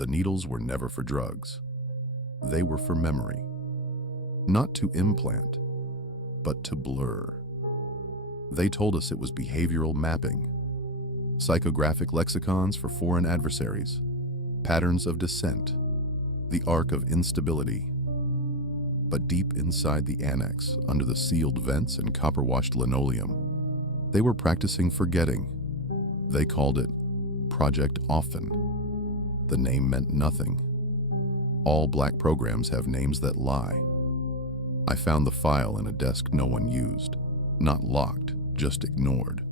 The needles were never for drugs. They were for memory. Not to implant, but to blur. They told us it was behavioral mapping, psychographic lexicons for foreign adversaries, patterns of descent, the arc of instability. But deep inside the annex, under the sealed vents and copper-washed linoleum, they were practicing forgetting. They called it Project Often. The name meant nothing. All black programs have names that lie. I found the file in a desk no one used, not locked, just ignored.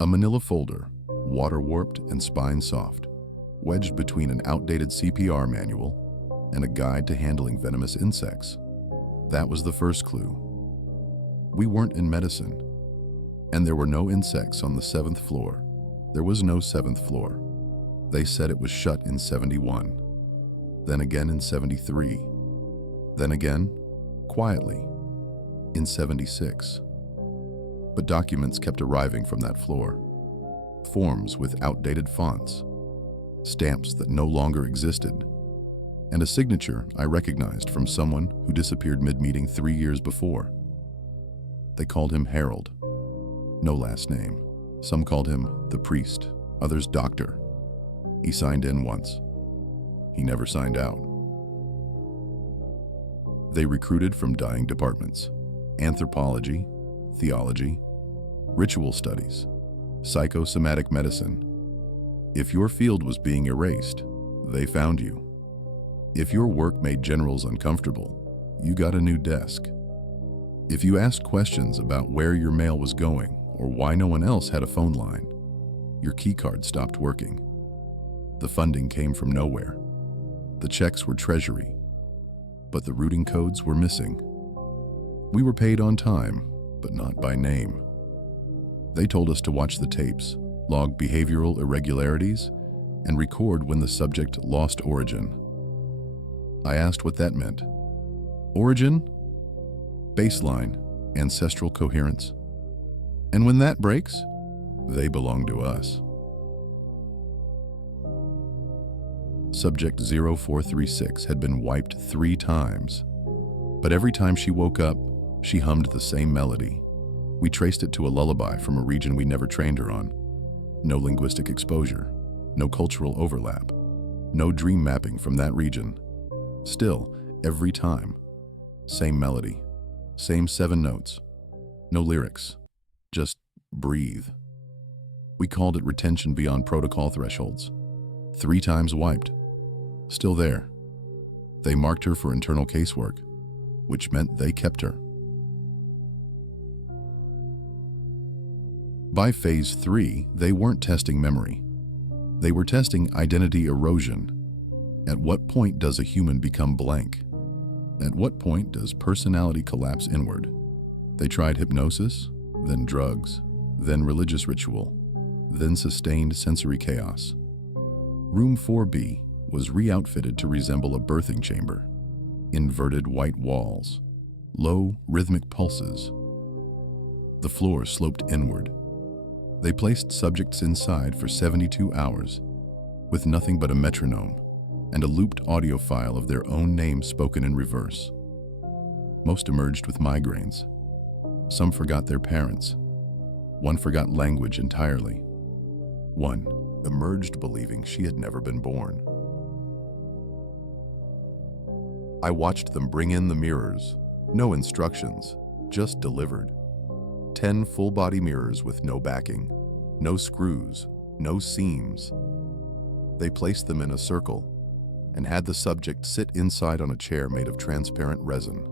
A manila folder, water-warped and spine-soft, wedged between an outdated CPR manual and a guide to handling venomous insects. That was the first clue. We weren't in medicine, and there were no insects on the 7th floor. There was no 7th floor. They said it was shut in 71, then again in 73, then again, quietly, in 76. But documents kept arriving from that floor. Forms with outdated fonts, stamps that no longer existed, and a signature I recognized from someone who disappeared mid-meeting 3 years before. They called him Harold. No last name. Some called him the priest, others doctor. He signed in once. He never signed out. They recruited from dying departments: anthropology, theology, ritual studies, psychosomatic medicine. If your field was being erased, they found you. If your work made generals uncomfortable, you got a new desk. If you asked questions about where your mail was going or why no one else had a phone line, your keycard stopped working. The funding came from nowhere. The checks were treasury, but the routing codes were missing. We were paid on time, but not by name. They told us to watch the tapes, log behavioral irregularities, and record when the subject lost origin. I asked what that meant. Origin? Baseline, ancestral coherence. And when that breaks, they belong to us. Subject 0436 had been wiped 3 times, but every time she woke up, she hummed the same melody. We traced it to a lullaby from a region we never trained her on. No linguistic exposure, no cultural overlap, no dream mapping from that region. Still, every time, same melody, same 7 notes, no lyrics, just breathe. We called it retention beyond protocol thresholds. 3 times wiped, still there. They marked her for internal casework, which meant they kept her. By phase 3, they weren't testing memory. They were testing identity erosion. At what point does a human become blank? At what point does personality collapse inward? They tried hypnosis, then drugs, then religious ritual, then sustained sensory chaos. Room 4B was re-outfitted to resemble a birthing chamber. Inverted white walls, low rhythmic pulses. The floor sloped inward. They placed subjects inside for 72 hours with nothing but a metronome and a looped audio file of their own names spoken in reverse. Most emerged with migraines. Some forgot their parents. One forgot language entirely. One emerged believing she had never been born. I watched them bring in the mirrors. No instructions, just delivered. 10 full-body mirrors with no backing, no screws, no seams. They placed them in a circle and had the subject sit inside on a chair made of transparent resin.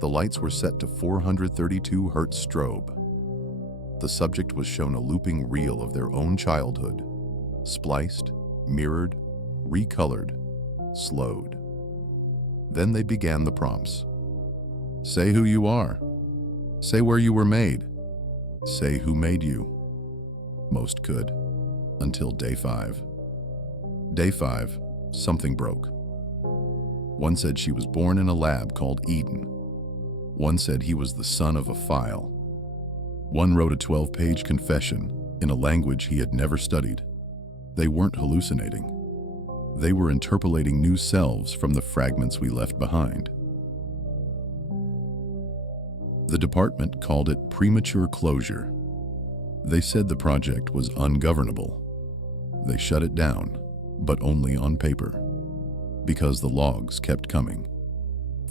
The lights were set to 432 Hz strobe. The subject was shown a looping reel of their own childhood, spliced, mirrored, recolored, slowed. Then they began the prompts. Say who you are. Say where you were made. Say who made you. Most could, until day 5. Day 5, something broke. One said she was born in a lab called Eden. One said he was the son of a file. One wrote a 12-page confession in a language he had never studied. They weren't hallucinating. They were interpolating new selves from the fragments we left behind. The department called it premature closure. They said the project was ungovernable. They shut it down, but only on paper, because the logs kept coming.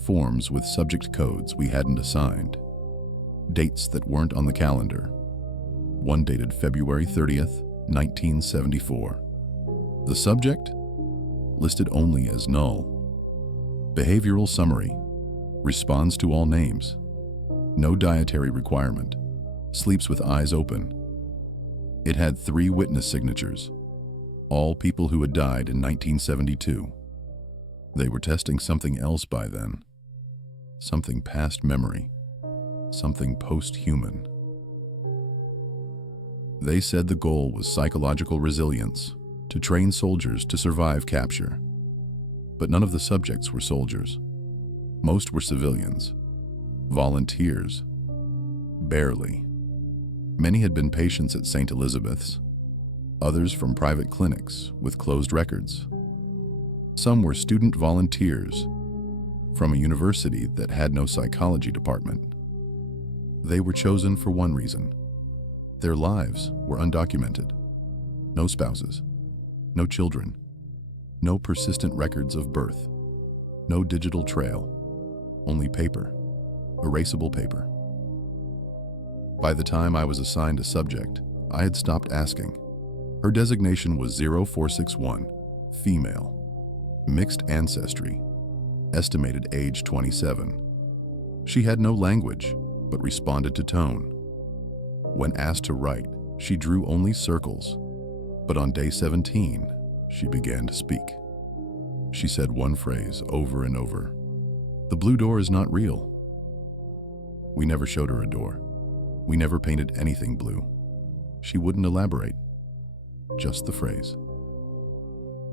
Forms with subject codes we hadn't assigned. Dates that weren't on the calendar. One dated February 30th, 1974. The subject? Listed only as null. Behavioral summary. Responds to all names. No dietary requirement. Sleeps with eyes open. It had 3 witness signatures. All people who had died in 1972. They were testing something else by then. Something past memory. Something post-human. They said the goal was psychological resilience, to train soldiers to survive capture. But none of the subjects were soldiers. Most were civilians. Volunteers. Barely. Many had been patients at St. Elizabeth's. Others from private clinics with closed records. Some were student volunteers from a university that had no psychology department. They were chosen for one reason. Their lives were undocumented. No spouses. No children. No persistent records of birth. No digital trail. Only paper. Erasable paper. By the time I was assigned a subject, I had stopped asking. Her designation was 0461, female. Mixed ancestry. Estimated age 27. She had no language, but responded to tone. When asked to write, she drew only circles. But on day 17, she began to speak. She said one phrase over and over. "The blue door is not real." We never showed her a door. We never painted anything blue. She wouldn't elaborate. Just the phrase.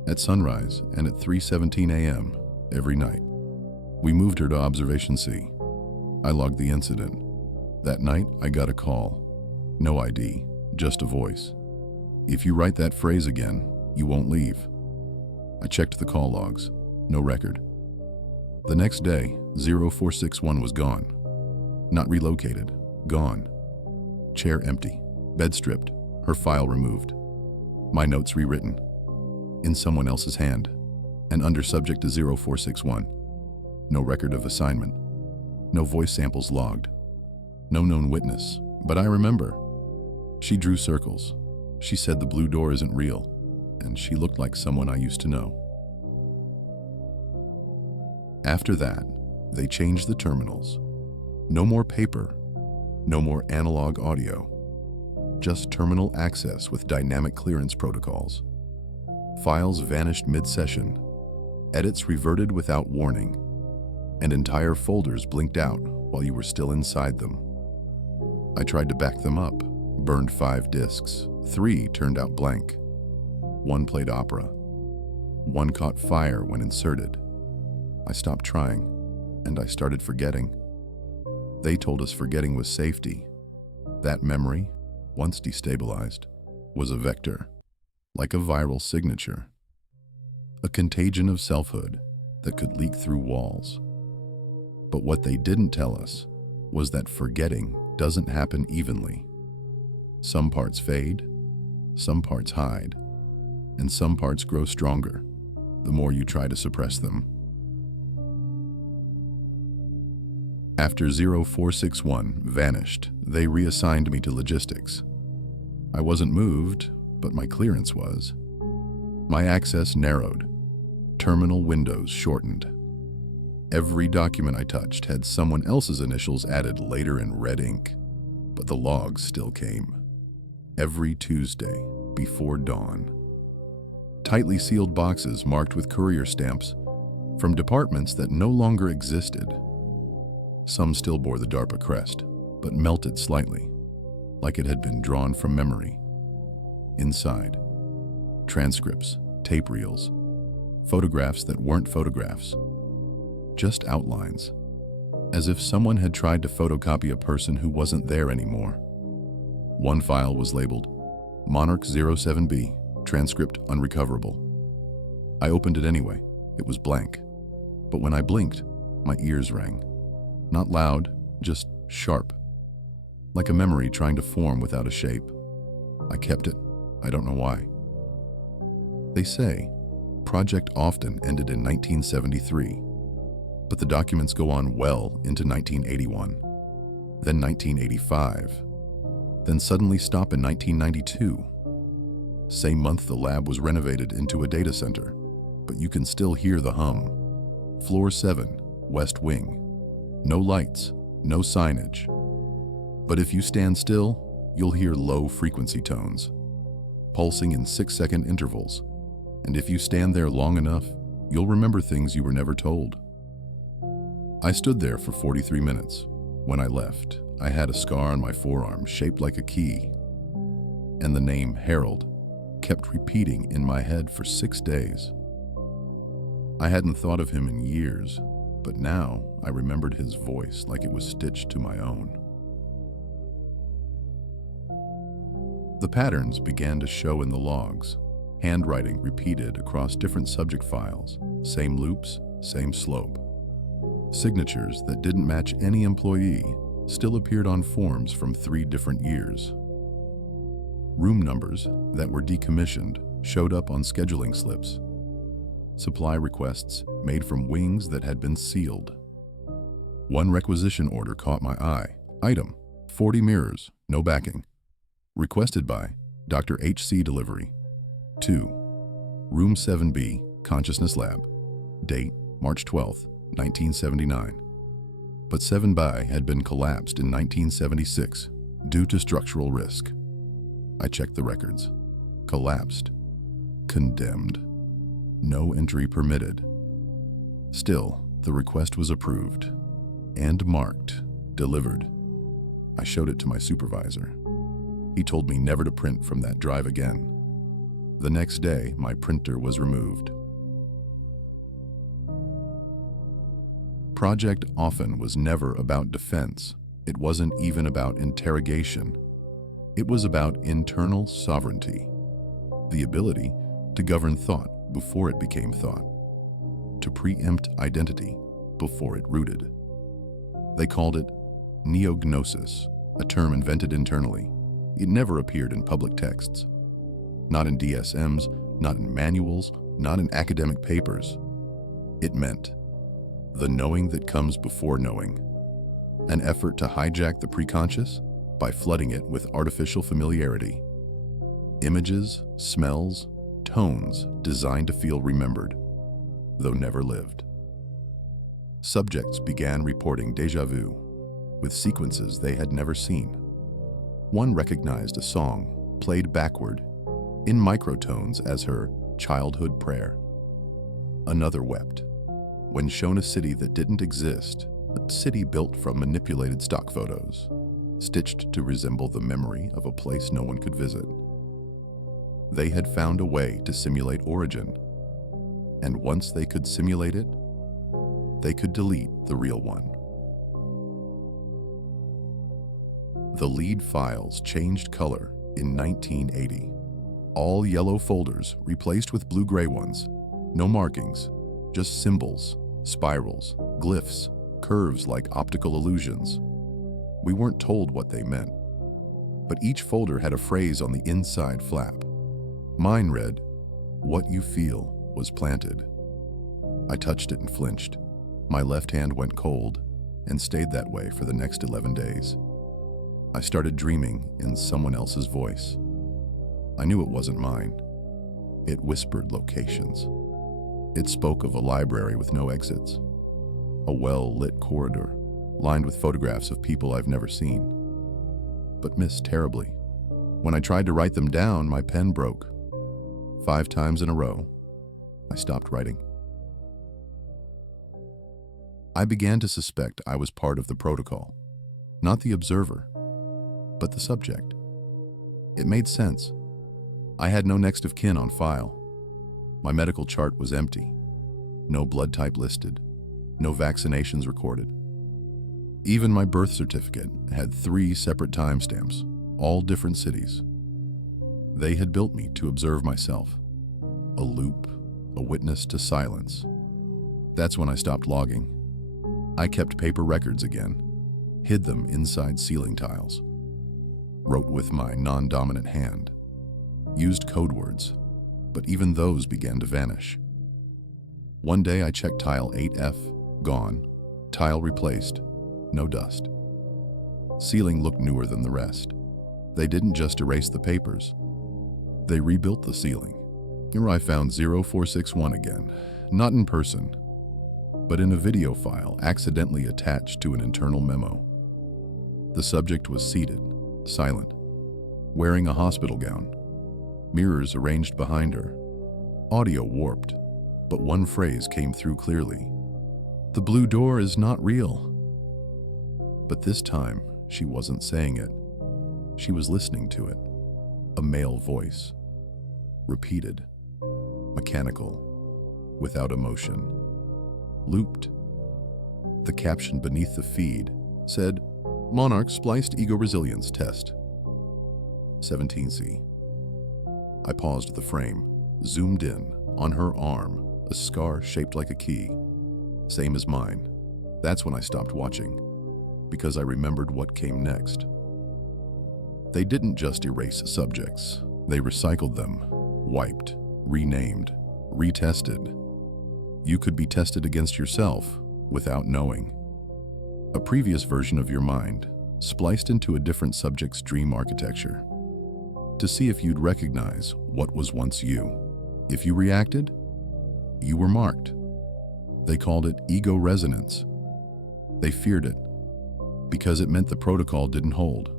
At sunrise and at 3:17 a.m. every night, we moved her to Observation C. I logged the incident. That night, I got a call. No ID, just a voice. "If you write that phrase again, you won't leave." I checked the call logs. No record. The next day, 0461 was gone. Not relocated. Gone. Chair empty. Bed stripped. Her file removed. My notes rewritten. In someone else's hand. And under subject to 0461. No record of assignment. No voice samples logged. No known witness. But I remember. She drew circles. She said the blue door isn't real. And she looked like someone I used to know. After that, they changed the terminals. No more paper. No more analog audio. Just terminal access with dynamic clearance protocols. Files vanished mid-session. Edits reverted without warning. And entire folders blinked out while you were still inside them. I tried to back them up. Burned 5 disks. 3 turned out blank. 1 played opera. 1 caught fire when inserted. I stopped trying, and I started forgetting. They told us forgetting was safety. That memory, once destabilized, was a vector, like a viral signature. A contagion of selfhood that could leak through walls. But what they didn't tell us was that forgetting doesn't happen evenly. Some parts fade, some parts hide, and some parts grow stronger the more you try to suppress them. After 0461 vanished, they reassigned me to logistics. I wasn't moved, but my clearance was. My access narrowed. Terminal windows shortened. Every document I touched had someone else's initials added later in red ink, but the logs still came. Every Tuesday before dawn. Tightly sealed boxes marked with courier stamps from departments that no longer existed. Some still bore the DARPA crest, but melted slightly, like it had been drawn from memory. Inside, transcripts, tape reels, photographs that weren't photographs, just outlines, as if someone had tried to photocopy a person who wasn't there anymore. One file was labeled Monarch 07B, transcript unrecoverable. I opened it anyway. It was blank. But when I blinked, my ears rang. Not loud, just sharp. Like a memory trying to form without a shape. I kept it. I don't know why. They say project often ended in 1973, but the documents go on well into 1981, then 1985, then suddenly stop in 1992. Same month the lab was renovated into a data center, but you can still hear the hum. Floor 7, West Wing. No lights, no signage. But if you stand still, you'll hear low frequency tones, pulsing in 6-second intervals. And if you stand there long enough, you'll remember things you were never told. I stood there for 43 minutes. When I left, I had a scar on my forearm shaped like a key. And the name Harold kept repeating in my head for 6 days. I hadn't thought of him in years, but now I remembered his voice like it was stitched to my own. The patterns began to show in the logs. Handwriting repeated across different subject files, same loops, same slope. Signatures that didn't match any employee still appeared on forms from 3 different years. Room numbers that were decommissioned showed up on scheduling slips. Supply requests made from wings that had been sealed. One requisition order caught my eye. Item, 40 mirrors, no backing. Requested by Dr. H.C. Delivery. 2. Room 7B, Consciousness Lab. Date, March 12, 1979. But 7B had been collapsed in 1976 due to structural risk. I checked the records. Collapsed. Condemned. No entry permitted. Still, the request was approved and marked, delivered. I showed it to my supervisor. He told me never to print from that drive again. The next day, my printer was removed. Project often was never about defense. It wasn't even about interrogation. It was about internal sovereignty, the ability to govern thought before it became thought, to preempt identity before it rooted. They called it neognosis, a term invented internally. It never appeared in public texts. Not in DSMs, not in manuals, not in academic papers. It meant the knowing that comes before knowing, an effort to hijack the preconscious by flooding it with artificial familiarity. Images, smells, tones designed to feel remembered, though never lived. Subjects began reporting déjà vu with sequences they had never seen. One recognized a song played backward in microtones as her childhood prayer. Another wept when shown a city that didn't exist, a city built from manipulated stock photos, stitched to resemble the memory of a place no one could visit. They had found a way to simulate origin, and once they could simulate it, they could delete the real one. The lead files changed color in 1980. All yellow folders replaced with blue-gray ones. No markings, just symbols, spirals, glyphs, curves like optical illusions. We weren't told what they meant, but each folder had a phrase on the inside flap. Mine read, "What you feel was planted." I touched it and flinched. My left hand went cold and stayed that way for the next 11 days. I started dreaming in someone else's voice. I knew it wasn't mine. It whispered locations. It spoke of a library with no exits, a well-lit corridor lined with photographs of people I've never seen, but missed terribly. When I tried to write them down, my pen broke. 5 times in a row, I stopped writing. I began to suspect I was part of the protocol, not the observer, but the subject. It made sense. I had no next of kin on file. My medical chart was empty. No blood type listed. No vaccinations recorded. Even my birth certificate had 3 separate timestamps, all different cities. They had built me to observe myself. A loop, a witness to silence. That's when I stopped logging. I kept paper records again, hid them inside ceiling tiles, wrote with my non-dominant hand, used code words, but even those began to vanish. One day I checked tile 8F, gone, tile replaced, no dust. Ceiling looked newer than the rest. They didn't just erase the papers, they rebuilt the ceiling. Here I found 0461 again, not in person, but in a video file accidentally attached to an internal memo. The subject was seated, silent, wearing a hospital gown, mirrors arranged behind her, audio warped, but one phrase came through clearly. "The blue door is not real." But this time, she wasn't saying it. She was listening to it. A male voice. Repeated. Mechanical. Without emotion. Looped. The caption beneath the feed said, "Monarch spliced ego resilience test. 17C. I paused the frame, zoomed in, on her arm, a scar shaped like a key. Same as mine. That's when I stopped watching, because I remembered what came next. They didn't just erase subjects. They recycled them, wiped, renamed, retested. You could be tested against yourself without knowing. A previous version of your mind, spliced into a different subject's dream architecture, to see if you'd recognize what was once you. If you reacted, you were marked. They called it ego resonance. They feared it, because it meant the protocol didn't hold.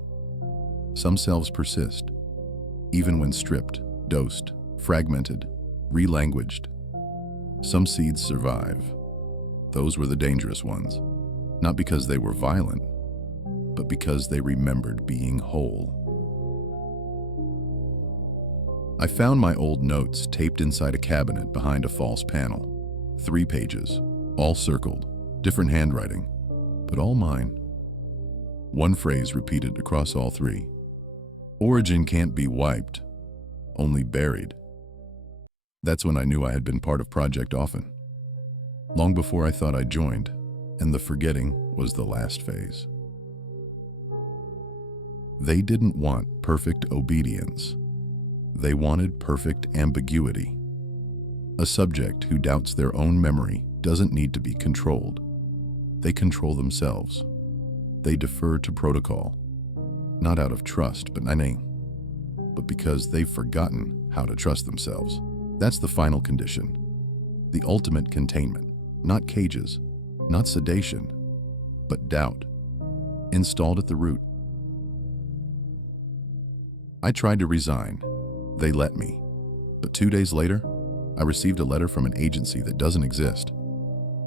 Some selves persist, even when stripped, dosed, fragmented, relanguaged. Some seeds survive. Those were the dangerous ones, not because they were violent, but because they remembered being whole. I found my old notes taped inside a cabinet behind a false panel. 3 pages, all circled, different handwriting, but all mine. One phrase repeated across all 3. Origin can't be wiped, only buried. That's when I knew I had been part of Project Often. Long before I thought I joined, and the forgetting was the last phase. They didn't want perfect obedience. They wanted perfect ambiguity. A subject who doubts their own memory doesn't need to be controlled. They control themselves. They defer to protocol, not out of trust, but because they've forgotten how to trust themselves. That's the final condition. The ultimate containment, not cages, not sedation, but doubt, installed at the root. I tried to resign. They let me. But 2 days later, I received a letter from an agency that doesn't exist.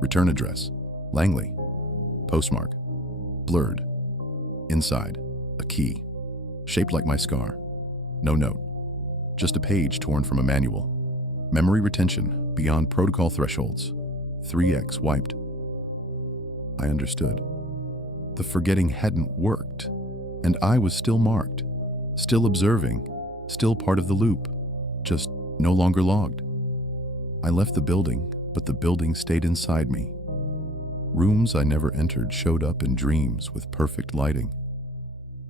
Return address, Langley. Postmark, blurred. Inside, a key, shaped like my scar. No note, just a page torn from a manual. Memory retention beyond protocol thresholds. 3x wiped. I understood. The forgetting hadn't worked, and I was still marked, still observing, still part of the loop, just no longer logged. I left the building, but the building stayed inside me. Rooms I never entered showed up in dreams with perfect lighting.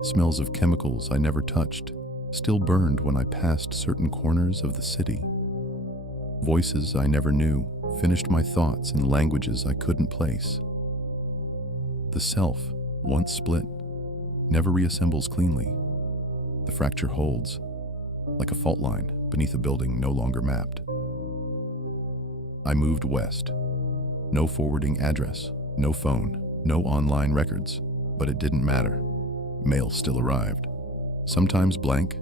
Smells of chemicals I never touched still burned when I passed certain corners of the city. Voices I never knew finished my thoughts in languages I couldn't place. The self, once split, never reassembles cleanly. The fracture holds, like a fault line beneath a building no longer mapped. I moved west. No forwarding address, no phone, no online records, but it didn't matter. Mail still arrived. Sometimes blank,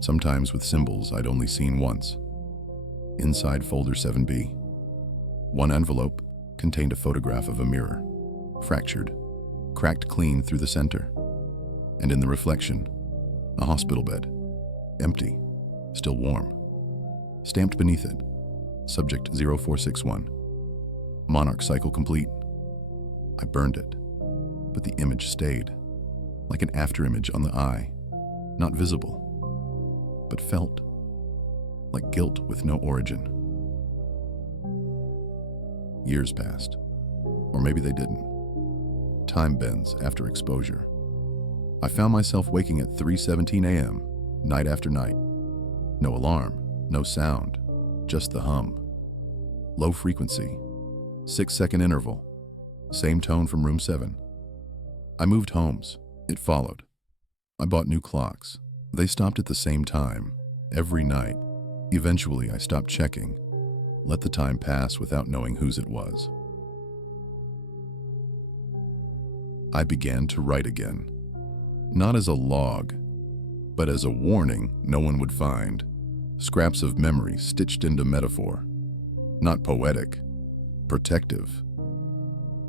sometimes with symbols I'd only seen once. Inside folder 7B, one envelope contained a photograph of a mirror, fractured, cracked clean through the center, and in the reflection, a hospital bed, empty, still warm. Stamped beneath it, subject 0461. Monarch cycle complete. I burned it, but the image stayed, like an afterimage on the eye, not visible, but felt, like guilt with no origin. Years passed. Or maybe they didn't. Time bends after exposure. I found myself waking at 3:17 a.m., night after night. No alarm, no sound, just the hum. Low frequency, 6-second interval, same tone from room 7. I moved homes. It followed. I bought new clocks. They stopped at the same time, every night. Eventually, I stopped checking, let the time pass without knowing whose it was. I began to write again, not as a log, but as a warning no one would find, scraps of memory stitched into metaphor. Not poetic, protective.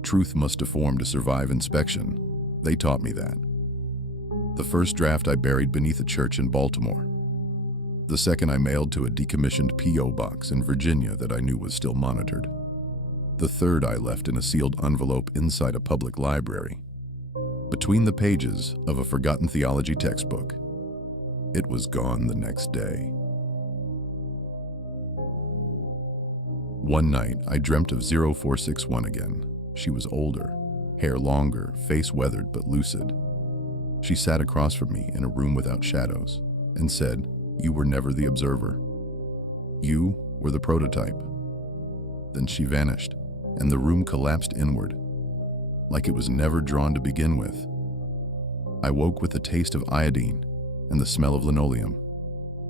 Truth must deform to survive inspection. They taught me that. The first draft I buried beneath a church in Baltimore. The second I mailed to a decommissioned P.O. box in Virginia that I knew was still monitored. The third I left in a sealed envelope inside a public library, between the pages of a forgotten theology textbook. It was gone the next day. One night, I dreamt of 0461 again. She was older, hair longer, face weathered but lucid. She sat across from me in a room without shadows and said, "You were never the observer. You were the prototype." Then she vanished, and the room collapsed inward, like it was never drawn to begin with. I woke with the taste of iodine and the smell of linoleum.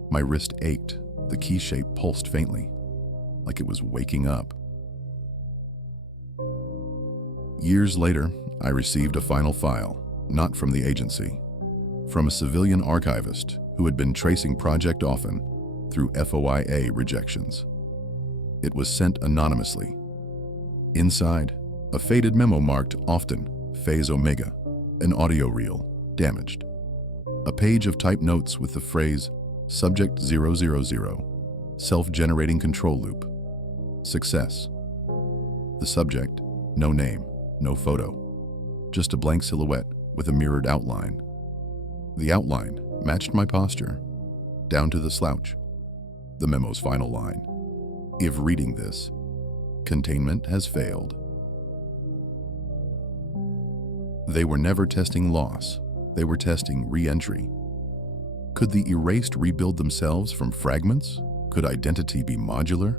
My wrist ached, the key shape pulsed faintly, like it was waking up. Years later, I received a final file, not from the agency, from a civilian archivist who had been tracing Project Often through FOIA rejections. It was sent anonymously. Inside, a faded memo marked Often, Phase Omega, an audio reel, damaged. A page of typed notes with the phrase, Subject 000, self-generating control loop. Success. The subject, no name, no photo, just a blank silhouette with a mirrored outline. The outline matched my posture, down to the slouch. The memo's final line: if reading this, containment has failed. They were never testing loss, they were testing re-entry. Could the erased rebuild themselves from fragments? Could identity be modular?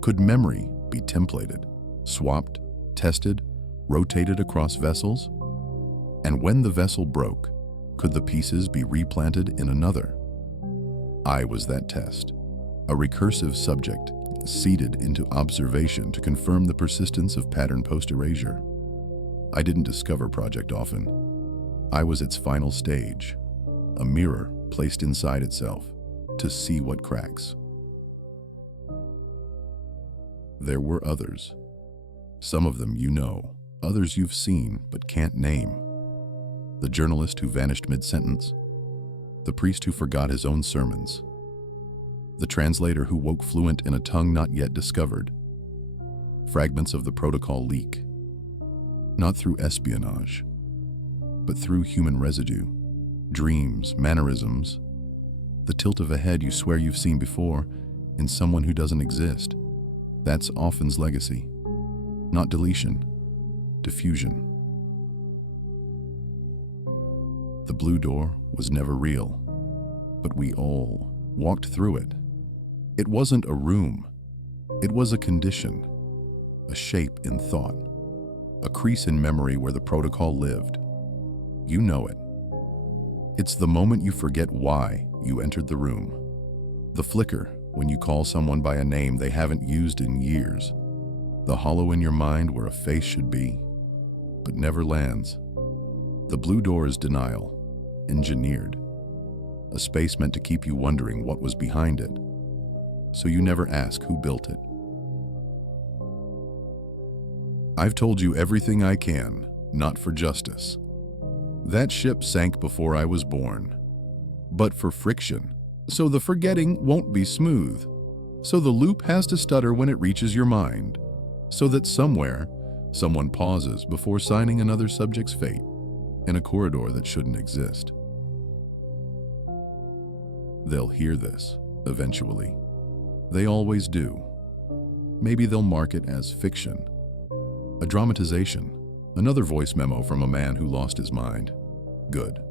Could memory be templated, swapped, tested, rotated across vessels? And when the vessel broke, could the pieces be replanted in another? I was that test, a recursive subject seeded into observation to confirm the persistence of pattern post-erasure. I didn't discover Project Often. I was its final stage, a mirror placed inside itself to see what cracks. There were others. Some of them you know, others you've seen but can't name. The journalist who vanished mid-sentence, the priest who forgot his own sermons, the translator who woke fluent in a tongue not yet discovered, fragments of the protocol leak, not through espionage, but through human residue, dreams, mannerisms, the tilt of a head you swear you've seen before in someone who doesn't exist. That's Often's legacy, not deletion, diffusion. The blue door was never real, but we all walked through it. It wasn't a room, it was a condition, a shape in thought, a crease in memory where the protocol lived. You know it. It's the moment you forget why you entered the room. The flicker when you call someone by a name they haven't used in years. The hollow in your mind where a face should be, but never lands. The blue door is denial, engineered. A space meant to keep you wondering what was behind it, so you never ask who built it. I've told you everything I can, not for justice. That ship sank before I was born, but for friction, so the forgetting won't be smooth, so the loop has to stutter when it reaches your mind, so that somewhere, someone pauses before signing another subject's fate in a corridor that shouldn't exist. They'll hear this, eventually. They always do. Maybe they'll mark it as fiction, a dramatization, another voice memo from a man who lost his mind. Good.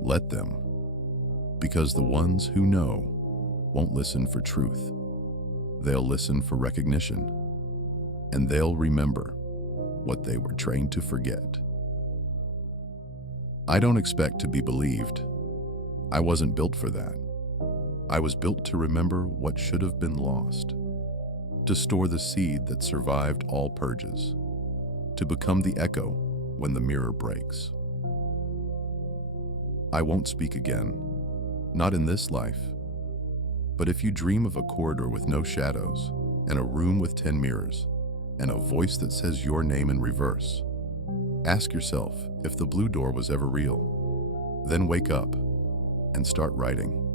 Let them. Because the ones who know won't listen for truth. They'll listen for recognition, and they'll remember what they were trained to forget. I don't expect to be believed. I wasn't built for that. I was built to remember what should have been lost, to store the seed that survived all purges, to become the echo when the mirror breaks. I won't speak again, not in this life. But if you dream of a corridor with no shadows, and a room with 10 mirrors, and a voice that says your name in reverse, ask yourself if the blue door was ever real. Then wake up and start writing.